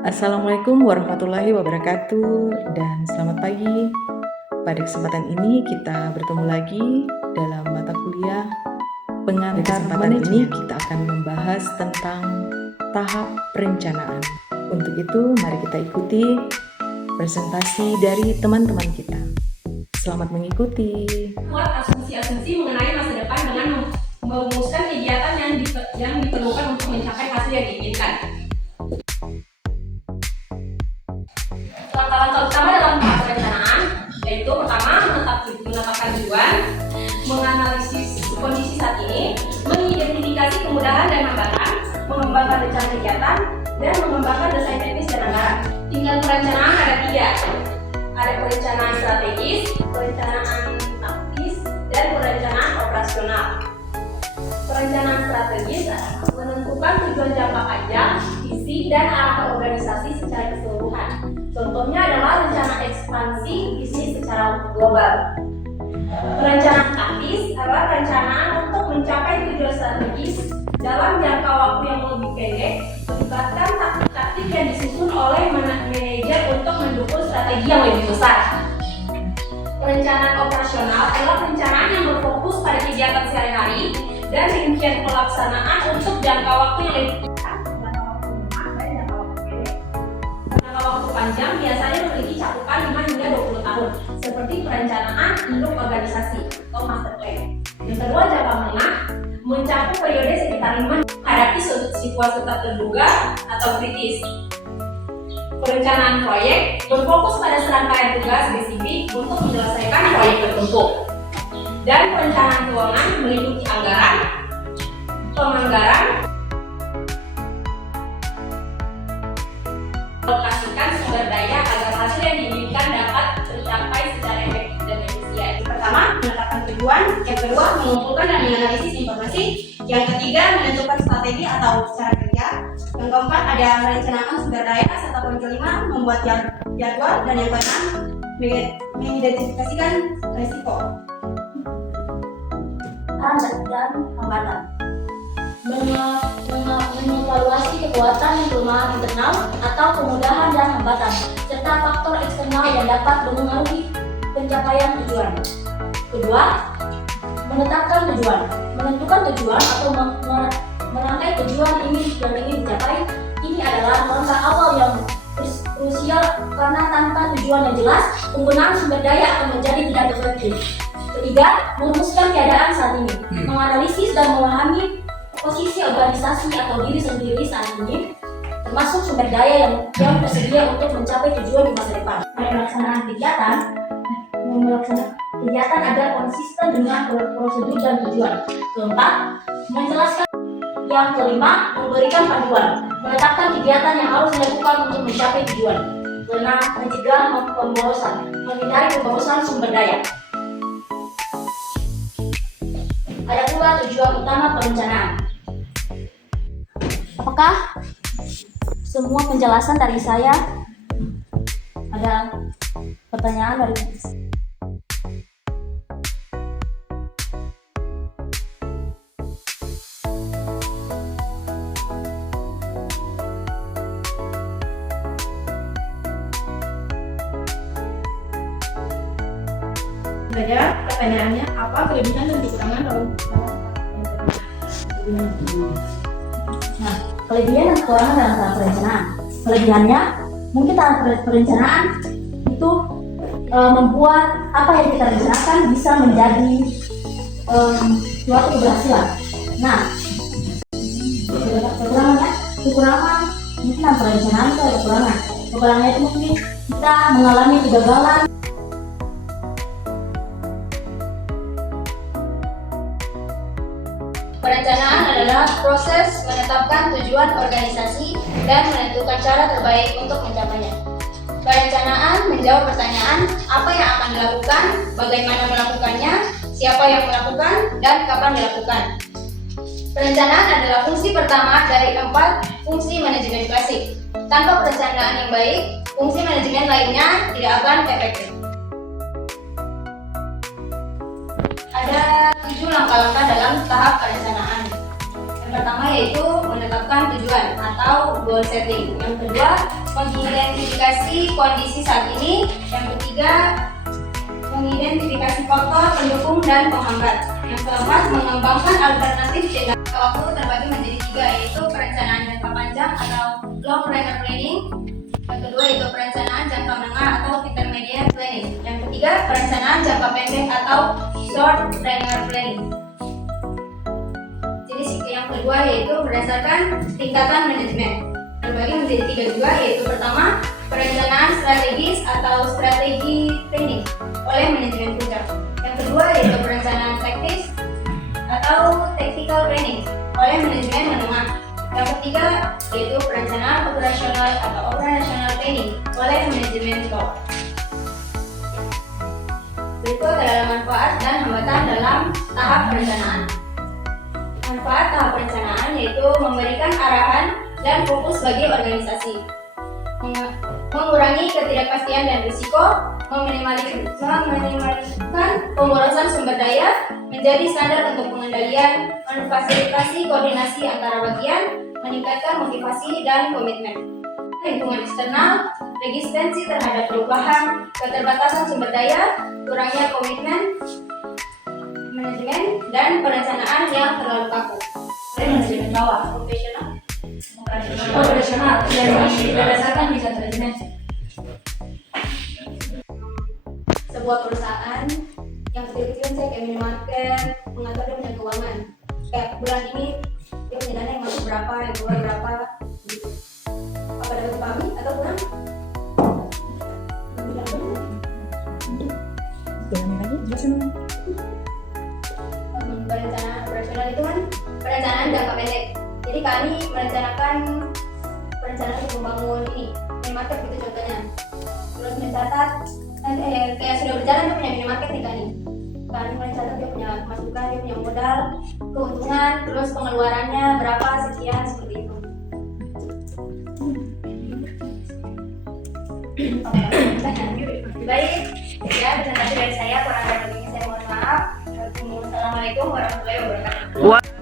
Assalamualaikum warahmatullahi wabarakatuh dan selamat pagi. Pada kesempatan ini kita bertemu lagi dalam mata kuliah pengantar. Pada kesempatan ini kita akan membahas tentang tahap perencanaan. Untuk itu mari kita ikuti presentasi dari teman-teman kita. Selamat mengikuti. Buat asumsi-asumsi mengenai masa depan dengan merumuskan kegiatan yang diperlukan untuk mencapai hasil yang diinginkan. Langkah-langkah utama dalam tahap perencanaan yaitu pertama menetapkan tujuan, menganalisis kondisi saat ini, mengidentifikasi kemudahan dan hambatan, mengembangkan rencana kegiatan, dan mengembangkan desain teknis dan anggaran. Tingkat perencanaan ada 3. Ada perencanaan strategis, perencanaan taktis, dan perencanaan operasional. Perencanaan strategis menentukan tujuan jangka panjang, visi, dan arah organisasi secara keseluruhan. Contohnya adalah rencana ekspansi bisnis secara global. Perencanaan taktis adalah perencanaan untuk mencapai tujuan strategis dalam jangka waktu yang lebih pendek, melibatkan taktik-taktik yang disusun oleh manajer untuk mendukung strategi yang lebih besar. Perencanaan operasional adalah perencanaan yang berfokus pada kegiatan sehari-hari dan rincian pelaksanaan untuk jangka waktu yang lebih panjang biasanya memiliki cakupan 5 hingga 20 tahun seperti perencanaan induk organisasi atau master plan. Yang kedua, jangka menengah mencakup periode sekitar 5 hadapi situasi tak terduga atau kritis. Perencanaan proyek berfokus pada serangkaian tugas spesifik untuk menyelesaikan proyek tertentu. Dan perencanaan keuangan meliputi anggaran, penganggaran, alokasikan sumber daya agar hasil yang diinginkan dapat tercapai secara efektif dan efisien. Pertama, menetapkan tujuan. Yang kedua, mengumpulkan dan menganalisis informasi. Yang ketiga, menentukan strategi atau cara kerja. Yang keempat, ada merencanakan sumber daya. Serta poin kelima, membuat jadwal. Dan yang keenam, mengidentifikasikan risiko dan hambatan. Mengevaluasi kekuatan dan kelemahan internal atau kemudahan dan hambatan, serta faktor eksternal yang dapat memengaruhi pencapaian tujuan. Kedua, menetapkan tujuan. Menentukan tujuan atau merangkai tujuan yang ingin dicapai. Ini adalah langkah awal yang krusial karena tanpa tujuan yang jelas, penggunaan sumber daya akan menjadi tidak efektif. Ketiga, merumuskan keadaan saat ini. Menganalisis dan memahami posisi organisasi atau diri sendiri saat ini, termasuk sumber daya yang tersedia untuk mencapai tujuan di masa depan. Melaksanakan kegiatan agar konsisten dengan prosedur dan tujuan. Keempat, menjelaskan. Yang kelima, memberikan panduan. Menetapkan kegiatan yang harus dilakukan untuk mencapai tujuan. Keenam, mencegah pemborosan. Menghindari pemborosan sumber daya. Ada pula tujuan utama perencanaan. Apakah semua penjelasan dari saya? Ada pertanyaan dari pertanyaannya, apa kelebihan dan kekurangan dalam Nah, kelebihan dan kekurangan dalam tahap perencanaan. Kelebihannya, mungkin tahap perencanaan itu membuat apa yang kita rencanakan bisa menjadi suatu keberhasilan. Nah, kekurangan mungkin dalam perencanaan itu ada kekurangan. Kekurangannya itu mungkin kita mengalami kegagalan. Perencanaan adalah proses menetapkan tujuan organisasi dan menentukan cara terbaik untuk mencapainya. Perencanaan menjawab pertanyaan apa yang akan dilakukan, bagaimana melakukannya, siapa yang melakukan, dan kapan dilakukan. Perencanaan adalah fungsi pertama dari 4 fungsi manajemen klasik. Tanpa perencanaan yang baik, fungsi manajemen lainnya tidak akan efektif. Ada 7 langkah-langkah dalam tahap perencanaan. Yang pertama yaitu menetapkan tujuan atau goal setting. Yang kedua, mengidentifikasi kondisi saat ini. Yang ketiga, mengidentifikasi faktor pendukung dan penghambat. Yang keempat, mengembangkan alternatif dengan waktu terbagi menjadi tiga, yaitu perencanaan jangka panjang atau long range planning. Yang kedua yaitu perencanaan jangka menengah atau intermediate planning. Yang ketiga, perencanaan jangka pendek atau short range planning. Jadi yang kedua yaitu berdasarkan tingkatan manajemen. Terbagi menjadi tiga juga, yaitu pertama, perencanaan strategis atau strategi planning oleh manajemen puncak. Yang kedua yaitu perencanaan taktis atau tactical planning oleh manajemen menengah. Yang ketiga yaitu perencanaan operasional atau operational planning oleh manajemen bawah. Berikut adalah manfaat dan hambatan dalam tahap perencanaan. Manfaat tahap perencanaan yaitu memberikan arahan dan fokus bagi organisasi, mengurangi ketidakpastian dan risiko, meminimaliskan pemborosan sumber daya, menjadi standar untuk pengendalian, memfasilitasi koordinasi antara bagian, meningkatkan motivasi dan komitmen. Lingkungan eksternal, resistensi terhadap perubahan, keterbatasan sumber daya, kurangnya komitmen, manajemen, dan perencanaan yang terlalu kaku. Manajemen bawah, operasional dan berdasarkan riset manajemen. Sebuah perusahaan yang kecil-kecilan saya kayak minimarket mengatur dia punya keuangan, kayak bulan ini dia punya dana yang masuk berapa, yang keluar berapa gitu. Apa dapat dipahami atau kurang? Perencanaan operasional itu kan perencanaan jangka pendek. Jadi kami merencanakan perencanaan untuk membangun ini minimarket gitu contohnya. Terus mencatat kayak sudah berjalan dia punya minimarket nih kami mencatat dia punya masukan, dia punya modal, keuntungan, terus pengeluarannya berapa sekian seperti itu. Baik, ya presentasi dari saya, kurang lebihnya saya mohon maaf. Assalamualaikum warahmatullahi wabarakatuh.